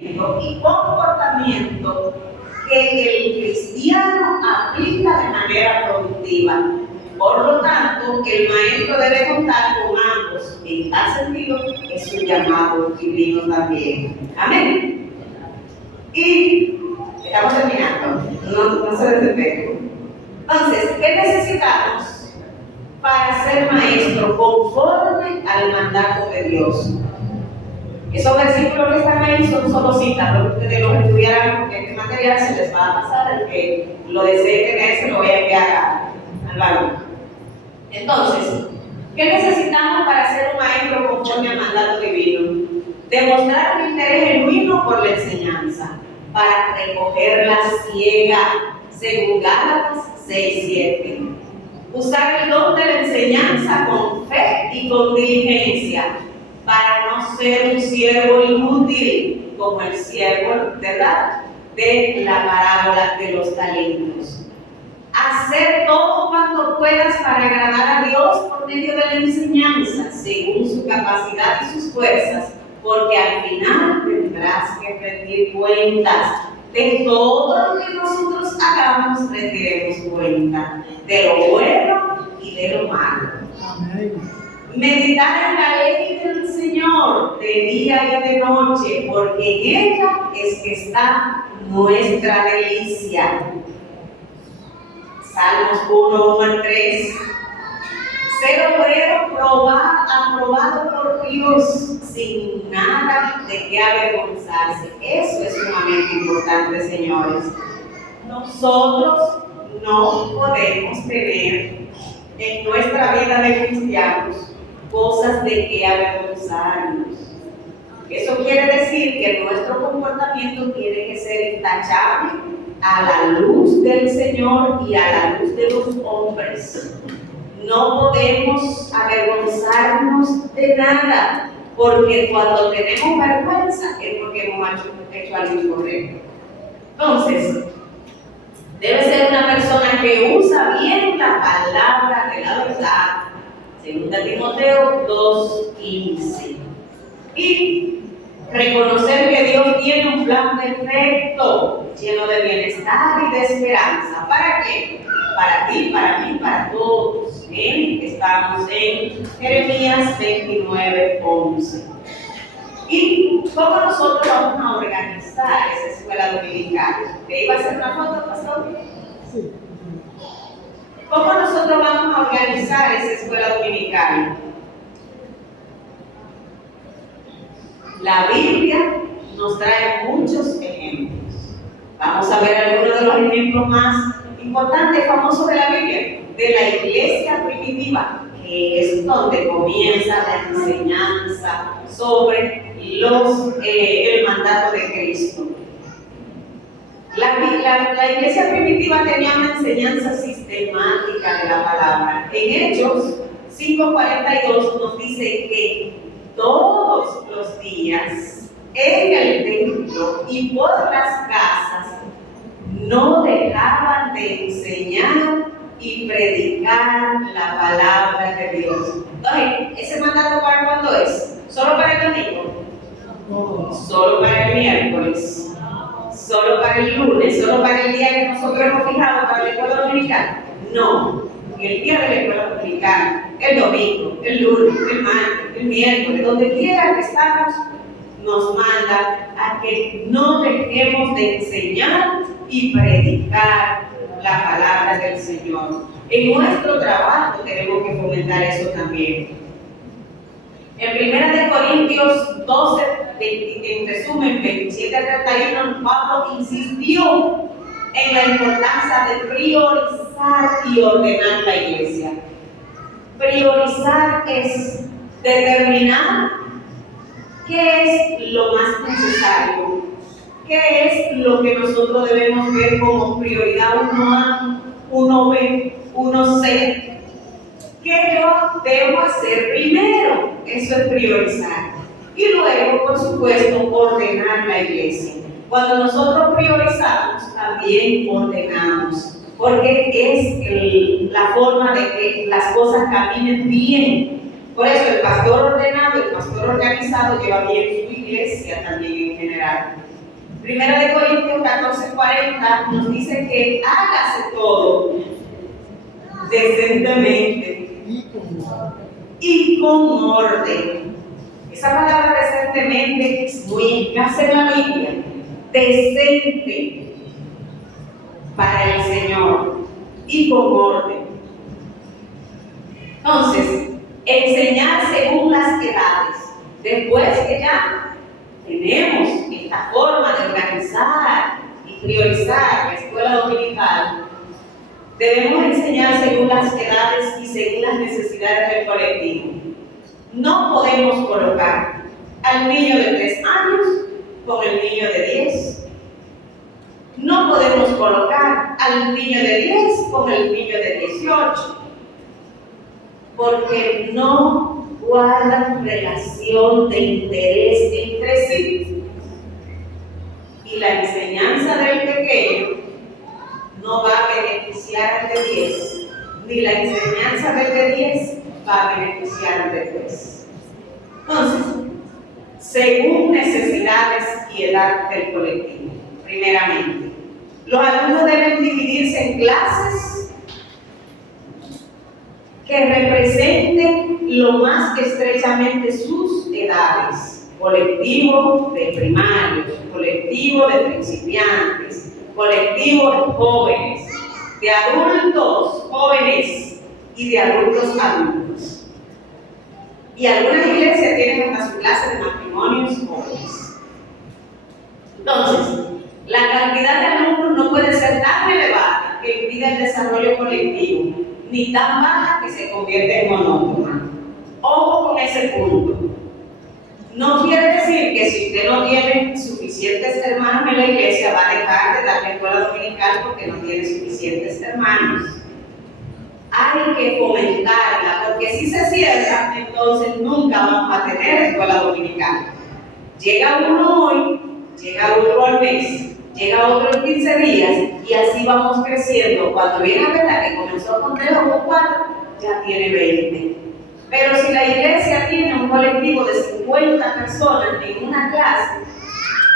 y comportamiento que el cristiano aplica de manera productiva. Por lo tanto, el maestro debe contar con ambos. En tal sentido, es un llamado divino también. Amén. Y estamos terminando. No se desesperen. Entonces, ¿qué necesitamos para ser maestro conforme al mandato de Dios? Esos versículos que están ahí son solo citas, pero ustedes los estudiarán porque este material se les va a pasar. El que lo desee tener se lo voy a enviar al varón. Entonces, ¿qué necesitamos para ser un maestro conforme al mandato divino? Demostrar un interés genuino por la enseñanza, para recogerla ciega, según Gálatas 6:7. Usar el don de la enseñanza con fe y con diligencia, para no ser un siervo inútil, como el siervo, ¿verdad?, de la parábola de los talentos. Hacer todo cuanto puedas para agradar a Dios por medio de la enseñanza, según su capacidad y sus fuerzas, porque al final tendrás que rendir cuentas. De todo lo que nosotros hagamos rendiremos cuenta, de lo bueno y de lo malo. Amén. Meditar en la ley del Señor de día y de noche, porque en ella es que está nuestra delicia. Salmos 1:1-3. Ser obrero aprobado por Dios, sin nada de qué avergonzarse. Eso es sumamente importante, señores. Nosotros no podemos tener en nuestra vida de cristianos cosas de qué avergonzarnos. Eso quiere decir que nuestro comportamiento tiene que ser intachable a la luz del Señor y a la luz de los hombres. No podemos avergonzarnos de nada, porque cuando tenemos vergüenza es porque hemos hecho algo incorrecto. Entonces, debe ser una persona que usa bien la palabra de la verdad, según Timoteo 2:15. Y reconocer que Dios tiene un plan perfecto, lleno de bienestar y de esperanza. ¿Para qué? Para ti, para mí, para todos. ¿Bien? Estamos en Jeremías 29:11. ¿Y cómo nosotros vamos a organizar esa escuela dominical? ¿Te iba a hacer una foto, pastor? Sí. ¿Cómo nosotros vamos a organizar esa escuela dominical? La Biblia nos trae muchos ejemplos. Vamos a ver algunos de los ejemplos más importantes y famosos de la Biblia, de la iglesia primitiva, que es donde comienza la enseñanza sobre el mandato de Cristo. La iglesia primitiva tenía una enseñanza sistemática de la palabra. En Hechos 5:42 nos dice que todos los días en el templo y por las casas no dejaban de enseñar y predicar la palabra de Dios. Entonces, ¿ese mandato para cuándo es? ¿Solo para el domingo? No. ¿Solo para el miércoles? ¿Solo para el lunes? ¿Solo para el día que nosotros hemos fijado para la escuela dominical? No. El día de la escuela dominical, el domingo, el lunes, el martes, el miércoles, donde quiera que estamos, nos manda a que no dejemos de enseñar y predicar la palabra del Señor. En nuestro trabajo tenemos que fomentar eso también. En 1 Corintios 12, en resumen, 27-31, Pablo insistió en la importancia de priorizar y ordenar la iglesia. Priorizar es determinar qué es lo más necesario, qué es lo que nosotros debemos ver como prioridad 1A, 1B, 1C. ¿Qué yo debo hacer primero? Eso es priorizar. Y luego, por supuesto, ordenar la iglesia. Cuando nosotros priorizamos, también ordenamos, porque es la forma de que las cosas caminen bien. Por eso el pastor ordenado, el pastor organizado lleva bien su iglesia también en general. Primera de Corintios 14:40 nos dice que hágase todo decentemente y con orden. Esa palabra decentemente es muy escasa en la Biblia. Decente para el Señor y con orden. Entonces, enseñar según las edades. Después que ya tenemos esta forma de organizar y priorizar la escuela dominical, debemos enseñar según las edades y según las necesidades del colectivo. No podemos colocar al niño de 3 años con el niño de 10. No podemos colocar al niño de 10 con el niño de 18. Porque no guardan relación de interés entre sí. Y la enseñanza del pequeño no va a beneficiar al de 10, ni la enseñanza del de 10 va a beneficiar al de 3. Entonces, según necesidades y edad del colectivo, primeramente, los alumnos deben dividirse en clases que representen lo más estrechamente sus edades. Colectivo de primarios, colectivo de principiantes, colectivo de jóvenes, de adultos jóvenes y de adultos adultos. Y algunas iglesias tienen hasta su clase de matrimonios jóvenes. Entonces, la cantidad de alumnos no puede ser tan elevada que impida el desarrollo colectivo, ni tan baja que se convierte en monótona. Ojo con ese punto. No quiere decir que si usted no tiene suficientes hermanos en la iglesia va a dejar de dar la escuela dominical porque no tiene suficientes hermanos. Hay que fomentarla, porque si se cierra, entonces nunca vamos a tener escuela dominical. Llega uno hoy, llega otro al mes, llega otro en 15 días y así vamos creciendo. Cuando viene a ver la que comenzó con 3 o 4, ya tiene 20. Pero si la iglesia tiene un colectivo de 50 personas en una clase,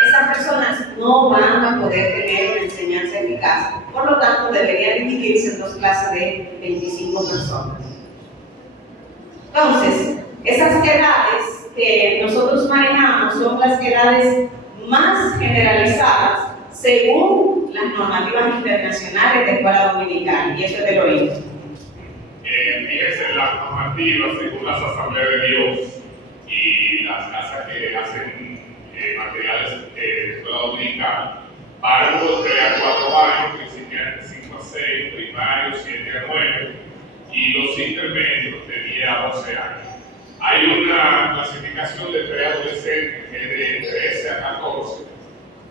esas personas no van a poder tener una enseñanza eficaz. Por lo tanto, debería dividirse en 2 clases de 25 personas. Entonces, esas edades que nosotros manejamos son las edades más generalizadas según las normativas internacionales de escuela dominical, y eso es de lo mismo. Fíjense las normativas según las asambleas de Dios y las casas que hacen materiales de escuela dominical, bárbaros de 3 a 4 años, principiantes 5 a 6, primarios 7 a 9 y los intermedios de 10 a 12 años. Hay una clasificación de preadolescentes que es de 13 a 14,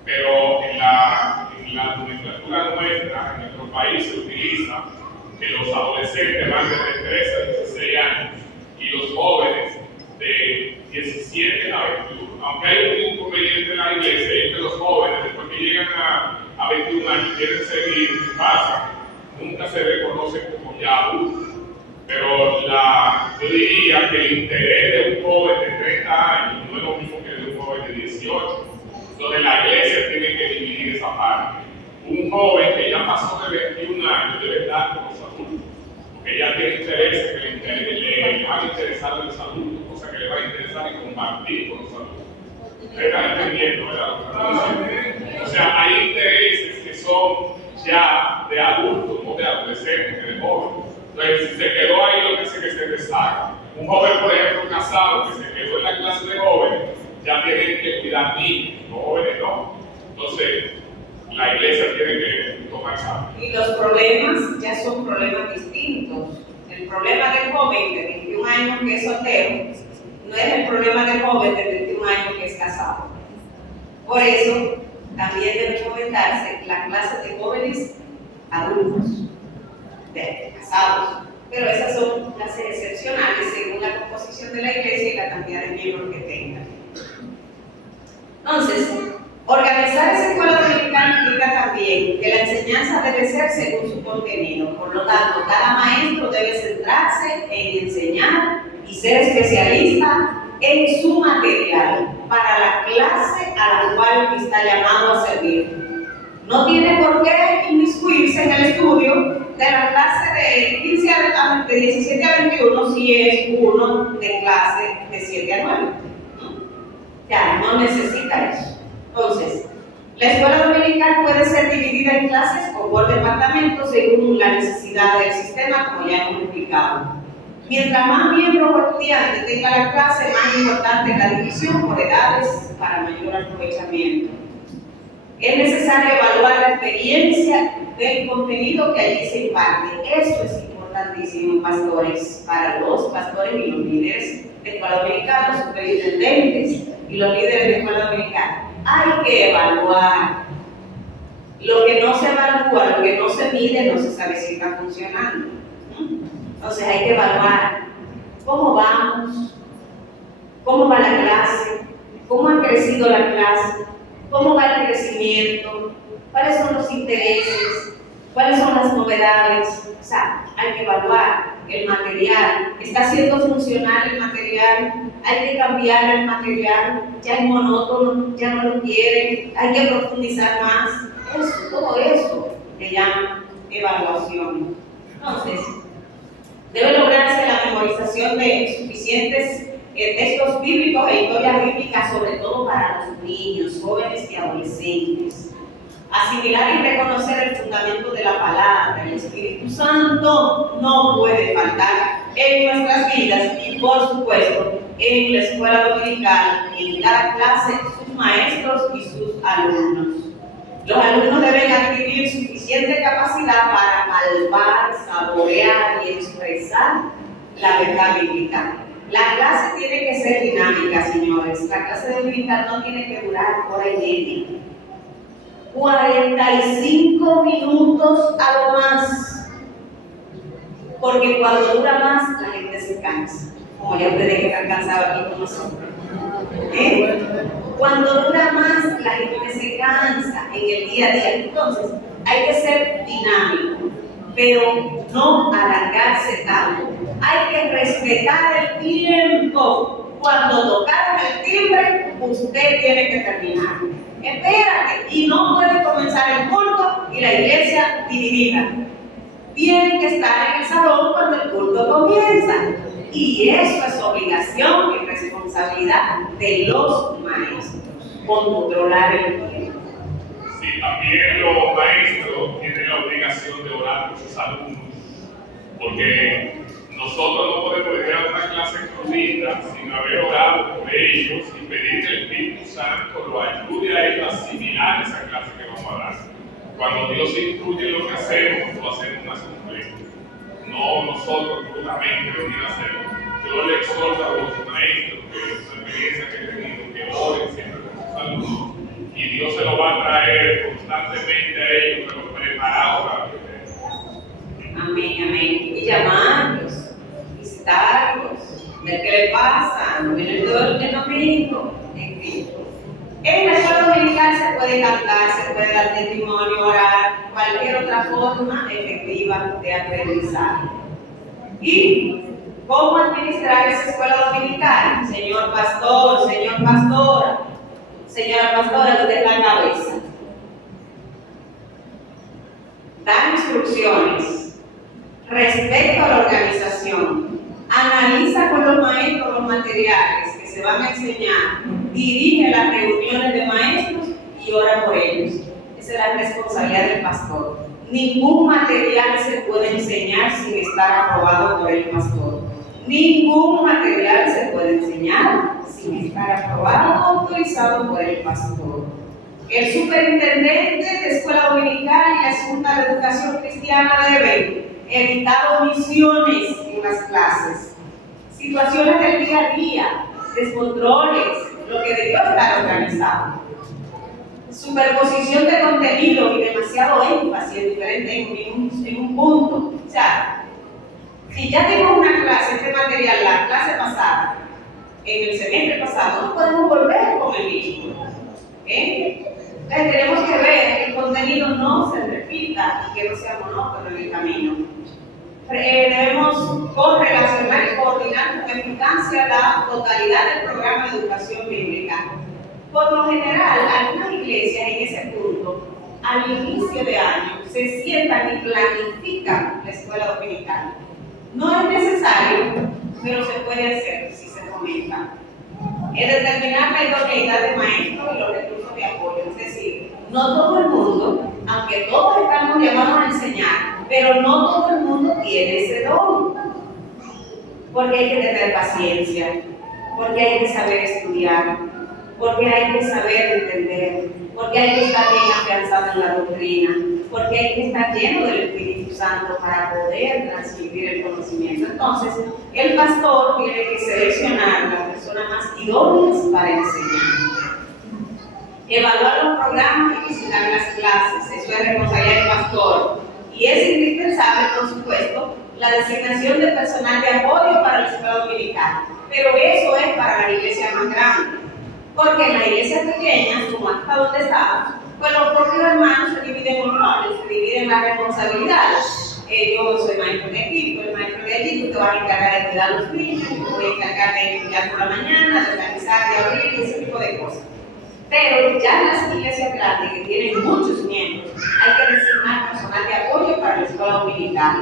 pero en la nomenclatura nuestra, en nuestro país, se utiliza que los adolescentes van desde 13 a 16 años y los jóvenes de 17 a 21. Aunque hay un inconveniente en la iglesia, es que los jóvenes, después que llegan a 21 años y quieren seguir en casa, nunca se reconocen como ya adultos. Pero yo diría que el interés de un joven de 30 años no es lo mismo que de un joven de 18. Entonces la iglesia tiene que dividir esa parte. Un joven que ya pasó de 21 años debe estar con los adultos, porque ya tiene intereses que le van a interesar a los adultos, cosas que le van a interesar y compartir con los adultos. ¿Ustedes están entendiendo, verdad? O sea, hay intereses que son ya de adultos, no de adolescentes, de jóvenes. Entonces, si se quedó ahí, lo que hace que se rezaga. Un joven, por ejemplo, casado, que se quedó en la clase de jóvenes, ya tiene que cuidar niños, los jóvenes no. Entonces, la iglesia tiene que tomar cargo. Y los problemas ya son problemas distintos. El problema del joven de 21 años que es soltero no es el problema del joven de 21 años que es casado. Por eso, también debe fomentarse la clase de jóvenes adultos, de casados. Pero esas son clases excepcionales según la composición de la iglesia y la cantidad de miembros que tenga. Entonces, organizar esa escuela dominical implica también que la enseñanza debe ser según su contenido. Por lo tanto, cada maestro debe centrarse en enseñar y ser especialista en su material para la clase a la cual está llamado a servir. No tiene por qué inmiscuirse en el estudio de la clase de 17 a 21 si es uno de clase de 7 a 9. Ya, no necesita eso. Entonces, la escuela dominical puede ser dividida en clases o por departamentos según la necesidad del sistema, como ya hemos explicado. Mientras más miembros o estudiantes tenga la clase, más importante es la división por edades para mayor aprovechamiento. Es necesario evaluar la experiencia del contenido que allí se imparte. Eso es importantísimo, pastores, para los pastores y los líderes de escuela dominical, los superintendentes y los líderes de escuela dominical. Hay que evaluar. Lo que no se evalúa, lo que no se mide, no se sabe si está funcionando. Entonces hay que evaluar cómo vamos, cómo va la clase, cómo ha crecido la clase, cómo va el crecimiento, cuáles son los intereses, cuáles son las novedades. O sea, hay que evaluar el material. ¿Está siendo funcional el material? Hay que cambiar el material. Ya es monótono, ya no lo quieren, hay que profundizar más. Eso, todo eso se llama evaluación. Entonces, debe lograrse la memorización de suficientes textos bíblicos e historias bíblicas, sobre todo para los niños, jóvenes y adolescentes. Asimilar y reconocer el fundamento de la palabra. El Espíritu Santo no puede faltar en nuestras vidas y, por supuesto, en la escuela dominical, en cada clase, sus maestros y sus alumnos. Los alumnos deben adquirir suficiente capacidad para palpar, saborear y expresar la verdad bíblica. La clase tiene que ser dinámica, señores. La clase dominical no tiene que durar hora y media. 45 minutos a lo más. Porque cuando dura más, la gente se cansa. Como ya ustedes que están cansados aquí con nosotros. Cuando dura más, la gente se cansa en el día a día. Entonces, hay que ser dinámico, pero no alargarse tanto. Hay que respetar el tiempo. Cuando tocaron el timbre, usted tiene que terminar. Espérate, y no puede comenzar el culto y la iglesia dividida. Tienen que estar en el salón cuando el culto comienza. Y eso es obligación y responsabilidad de los maestros, controlar el tiempo. Sí, también los maestros tienen la obligación de orar por sus alumnos, porque nosotros no podemos ir a una clase crudita sin haber orado por ellos y pedir que el Espíritu Santo lo ayude a ellos a asimilar esa clase que vamos a dar. Cuando Dios instruye lo que hacemos, lo hacemos más completo. No nosotros crudamente venir a hacerlo. Yo le exhorto a los maestros, que es una experiencia que he tenido, que oren siempre con sus alumnos, y Dios se lo va a traer constantemente a ellos, pero preparados para que Amén, amén. Y llamarlos, visitarlos, ver qué le pasa, no viene todo el domingo, en fin. En la escuela dominical se puede cantar, se puede dar testimonio, orar, cualquier otra forma efectiva de aprendizaje. ¿Y cómo administrar esa escuela dominical? Señor pastor, señor pastora, señora pastora, usted es la cabeza. Da instrucciones respecto a la organización. Analiza con los maestros los materiales que se van a enseñar. Dirige las reuniones de maestros y ora por ellos. Esa es la responsabilidad del pastor. Ningún material se puede enseñar sin estar aprobado por el pastor. Ningún material se puede enseñar sin estar aprobado o autorizado por el pastor. El superintendente de escuela dominical y la Junta de Educación Cristiana deben evitar omisiones en las clases, situaciones del día a día, descontroles, lo que debió estar organizado. Superposición de contenido y demasiado énfasis en un punto. O sea, si ya tengo una clase, este material, la clase pasada, en el semestre pasado, no podemos volver con el mismo. Entonces tenemos que ver que el contenido no se repita y que no sea monótono en el camino. Debemos correlacionar y coordinar con eficacia la totalidad del programa de educación bíblica. Por lo general, algunas iglesias en ese punto, al inicio de año, se sientan y planifican la escuela dominical. No es necesario, pero se puede hacer si se fomenta. Es determinar la idoneidad de maestros y los recursos de apoyo. Es decir, no todo el mundo, aunque todos estamos llamados a enseñar, pero no todo el mundo tiene ese don. Porque hay que tener paciencia, porque hay que saber estudiar, porque hay que saber entender, porque hay que estar bien afianzado en la doctrina, porque hay que estar lleno del Espíritu Santo para poder transmitir el conocimiento. Entonces, el pastor tiene que seleccionar las personas más idóneas para enseñar. Evaluar los programas y visitar las clases, eso es responsabilidad del pastor. Y es indispensable, por supuesto, la designación de personal de apoyo para la escuela dominical. Pero eso es para la iglesia más grande. Porque en las iglesias pequeñas, como hasta donde estamos, pues los propios hermanos se dividen en roles, se dividen las responsabilidades. Yo soy maestro de aquí, tú eres maestro de allí, tú te vas a encargar de cuidar a los niños, yo te voy a encargar de estudiar por la mañana, de organizar, de abrir y ese tipo de cosas. Pero ya en las iglesias grandes, que tienen muchos miembros, hay que designar personal de apoyo para la escuela dominical.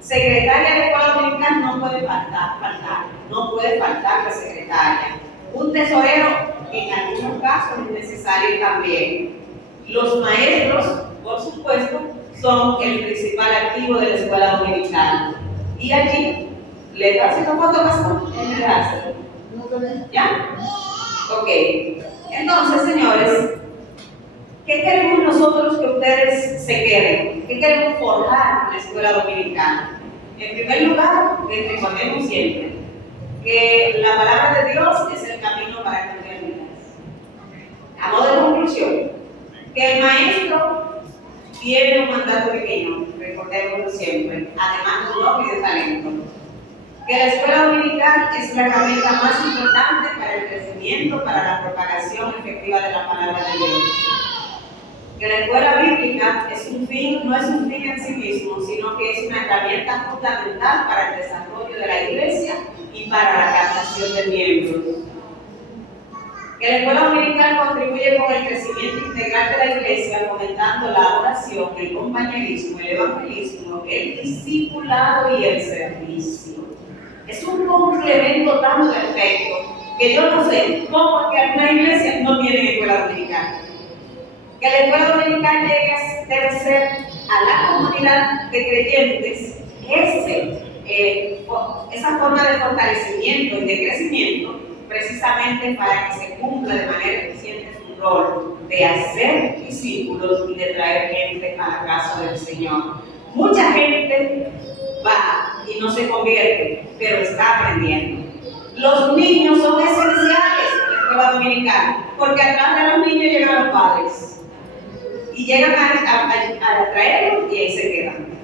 Secretaria de escuela dominical no puede faltar, no puede faltar la secretaria. Un tesorero, en algunos casos, es necesario también. Los maestros, por supuesto, son el principal activo de la escuela dominical. Y allí, ¿le da haciendo foto, pastor? ¿Ya? Ok. Entonces, señores, ¿qué queremos nosotros que ustedes se queden? ¿Qué queremos forjar en la escuela dominical? En primer lugar, que recordemos siempre que la palabra de Dios es el camino para cambiar vidas. A modo de conclusión, que el maestro tiene un mandato pequeño, recordémoslo siempre, además de un don y de talento. Que la escuela dominical es la herramienta más importante para el crecimiento, para la propagación efectiva de la palabra de Dios. Que la escuela bíblica es un fin, no es un fin en sí mismo, sino que es una herramienta fundamental para el desarrollo de la iglesia y para la captación de miembros. Que la escuela dominical contribuye con el crecimiento integral de la iglesia, fomentando la oración, el compañerismo, el evangelismo, el discipulado y el servicio. Es un complemento tan perfecto que yo no sé cómo es que algunas iglesias no tienen escuela dominical. Que la escuela dominical debe ser a la comunidad de creyentes esa forma de fortalecimiento y de crecimiento, precisamente para que se cumpla de manera eficiente su rol de hacer discípulos y de traer gente a la casa del Señor. Mucha gente va y no se convierte, pero está aprendiendo. Los niños son esenciales en la escuela dominical, porque atrás de los niños llegan los padres y llegan a traerlos y ahí se quedan.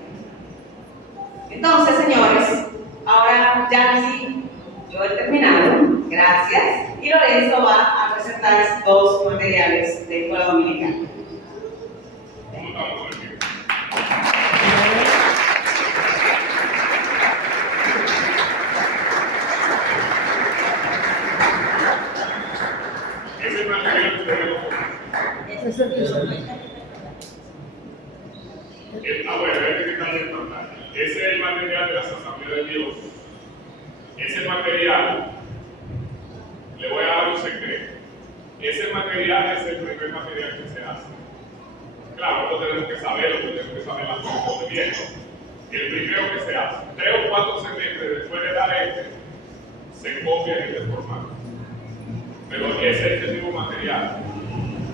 Entonces, señores, ahora ya sí, yo he terminado, gracias, y Lorenzo va a presentar dos materiales de escuela dominical. Ese material que ustedes Ese es el que son. bueno, este que está en pantalla. Ese es el material de las asambleas de Dios. Ese material, le voy a dar un secreto. Ese material es el primer material que se hace. Claro, esto tenemos que saberlo, tenemos que saber las cosas de bien. El primero que se hace, 3 o 4 semestres después de dar se copia en este formato. Pero ese es el mismo material,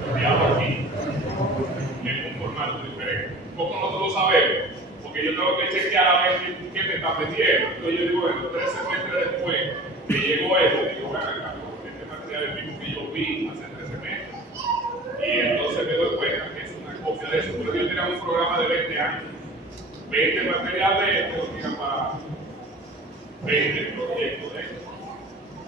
enviado aquí, en un formato diferente. ¿Cómo nosotros lo sabemos? Porque yo tengo que chequear a ver qué me está metiendo. Entonces yo digo, bueno, 3 semestres después que llegó esto, digo, bueno, este material es el mismo que yo vi hace 3 semestres. Y entonces me doy cuenta que es una copia de eso. Pero yo tenía un programa de 20 años. 20 materiales de esto, lo tiran para 20 proyectos de esto.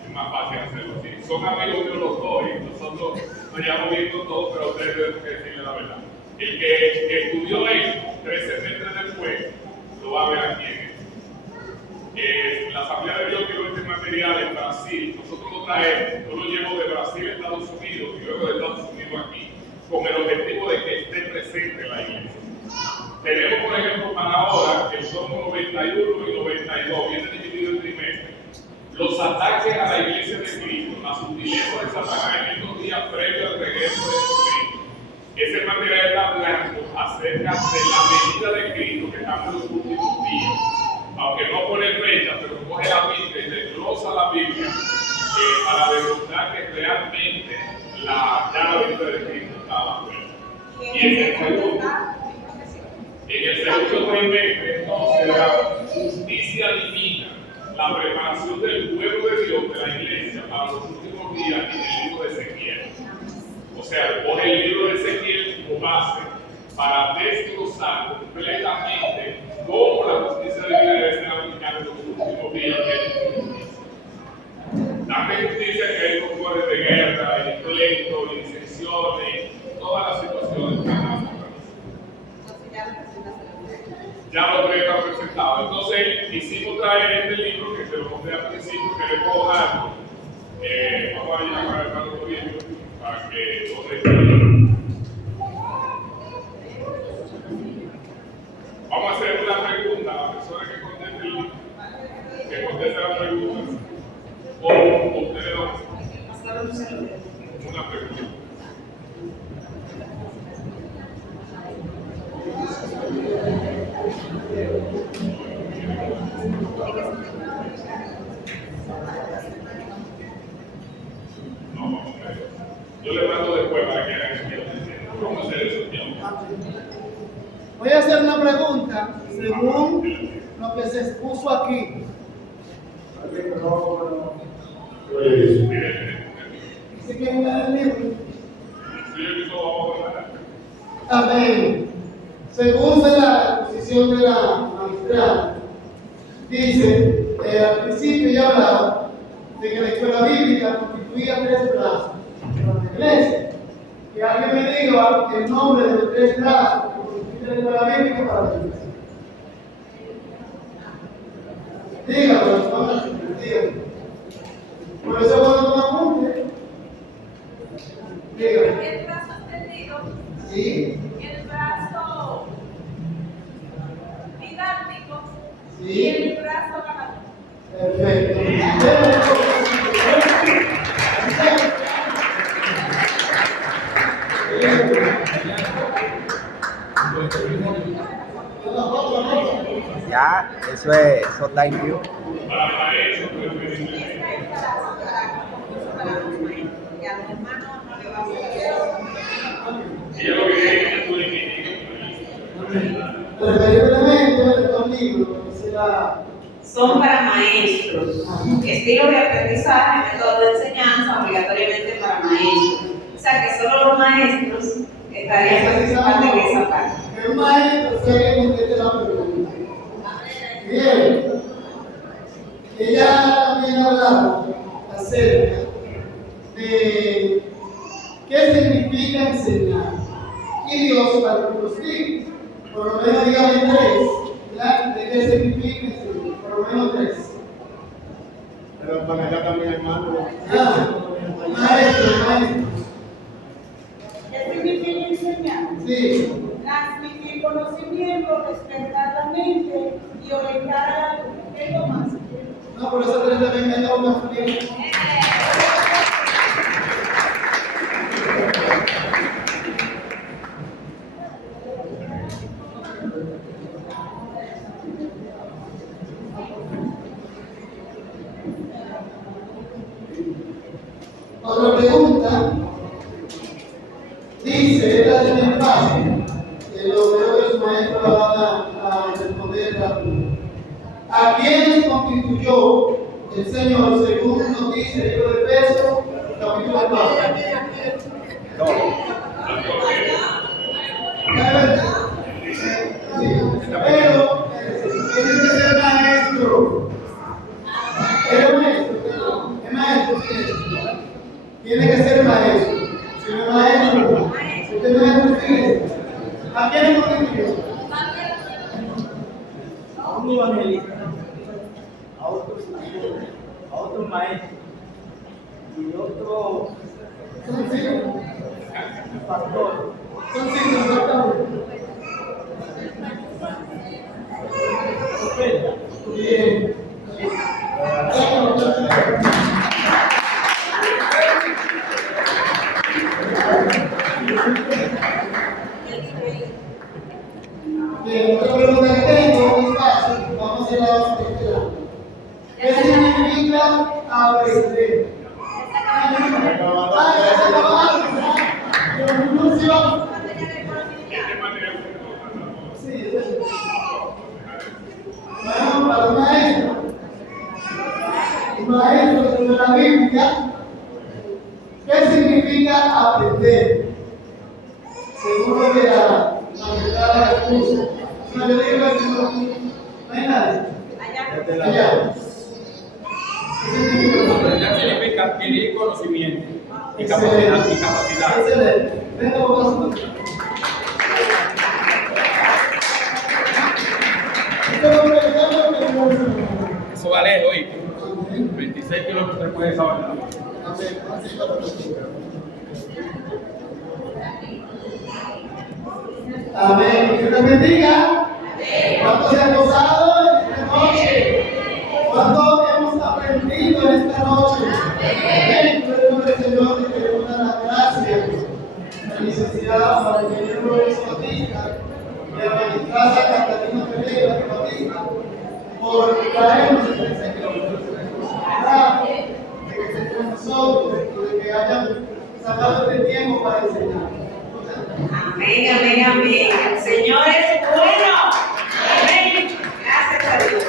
Es más fácil hacerlo así. Son amigos míos los dos y nosotros nos llevamos viendo todo, pero ustedes tenemos que decirle la verdad. El que estudió esto 3 semestres después, lo va a ver aquí en esto. La Asamblea de Dios tiró este material en Brasil. Nosotros lo traemos, yo lo llevo de Brasil a Estados Unidos y luego de Estados Unidos aquí, con el objetivo de que esté presente en la iglesia. Tenemos, por ejemplo, para ahora, que somos 91 y 92, viene dividido en trimestres. Los ataques a la iglesia de Cristo, las sutilezas de Satanás en estos días previos al regreso de Jesucristo. Ese material está hablando acerca de la venida de Cristo que estamos en los últimos días. Aunque no pone fecha, pero coge la Biblia y desglosa la Biblia para demostrar que realmente ya la venida de Cristo está a la puerta. Y en el segundo trimestre, entonces, la justicia divina, la preparación del pueblo de Dios, de la iglesia, para los últimos días en el libro de Ezequiel. O sea, pone el libro de Ezequiel como base para desglosar completamente cómo la justicia divina debe ser aplicada en los últimos días de la justicia. También justicia que hay rumores de guerra, y pleitos, y disensiones, todas las situaciones que están. Ya lo creo que está presentado. Entonces, quisimos traer este libro que se lo mostré al principio, que le puedo dar. Vamos a llamar al hermano Toribio para que lo reciba. Vamos a hacer una pregunta a la persona que conteste el libro, que conteste la pregunta. O ustedes dos. Una pregunta. No, vamos a ver. Yo le mando después para que hagan eso. Vamos a hacer eso. Voy a hacer una pregunta según lo que se expuso aquí. ¿Se quieren leer el libro? Amén. Según la exposición de la magistrada, dice, al principio ya hablaba de que la escuela bíblica constituía 3 brazos para la iglesia. Que alguien me diga el nombre de los 3 brazos que constituye la escuela bíblica para la iglesia. Dígalo, vamos a dígalo. Por eso cuando me apunte, dígalo. El brazo extendido. Sí. El brazo didáctico. Sí. Y el brazo ganador. Perfecto. Ya, eso es, so thank you. Para eso, ella lo que quiere es que tú Preferiblemente estos libros será Son para maestros. Estilo de aprendizaje, método de enseñanza, obligatoriamente para maestros. O sea que solo los maestros estarían participando en esa parte. que un maestro sea que conteste la pregunta. Bien. Ella también hablaba acerca de qué significa enseñar. Y Dios para los hijos, por lo menos dígame 3, ¿verdad? ¿De qué significa enseñar? Por lo menos 3. Pero para acá también, hermano. Maestro. ¿Qué significa enseñar? Sí. Transmitir conocimiento, despertar la mente y orientar a la vida. ¿Qué es lo más? No, por eso tenés también método masculino. Otra pregunta dice, esta es muy fácil, que los que los maestros van a responder rápido. ¿A quiénes constituyó el Señor según nos dice el libro de Efesios, capítulo 4? Pero tiene que ser maestro. ¿Eres maestro? ¿Es maestro? Sí. Tiene que ser maestro. Si no es maestro, usted no es maestro. ¿A quién constituyó? A un evangelista, a otro maestro y otro Sencillo. Otra pregunta que tengo es fácil, vamos a hacer la de este lado. ¿Qué significa aprender? Conclusión. Este material se trata. Sí, bueno, para un maestro de la Biblia, ¿qué significa aprender? Según lo que la expuso. No, yo digo que no hay nadie. Allá. Aprender significa adquirir conocimiento y capacidad. Excelente. Venga, vamos a Eso vale hoy. 26 kilómetros después de esa hora. Amén. Que Dios bendiga. ¿Cuántos se han gozado esta noche? ¿Cuánto hemos aprendido en esta noche? Amén. Por el nombre del Señor, te queremos dar las gracias. La licenciada María Elena López Batista, de la magistrada Catalina Pereira Batista, por traernos esta enseñanza. De que estén con nosotros, de que hayan sacado este tiempo para enseñar. Amén, amén, amén. El Señor es bueno. Amén. Gracias a Dios.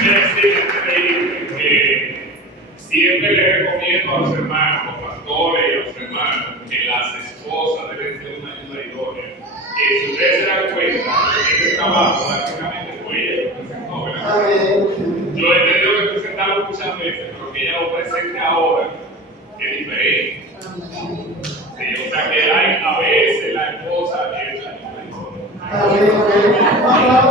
Quiero decir que siempre le recomiendo a los hermanos, los pastores y a los hermanos, que las esposas deben ser una ayuda idónea. Si ustedes se dan cuenta, este trabajo prácticamente fue ella que presentó, ¿verdad? Amén. Yo he tenido que presentarlo muchas veces, pero que ella lo presente ahora es diferente. Sí, o sea que hay a veces la esposa que es la ayuda idónea. Amén.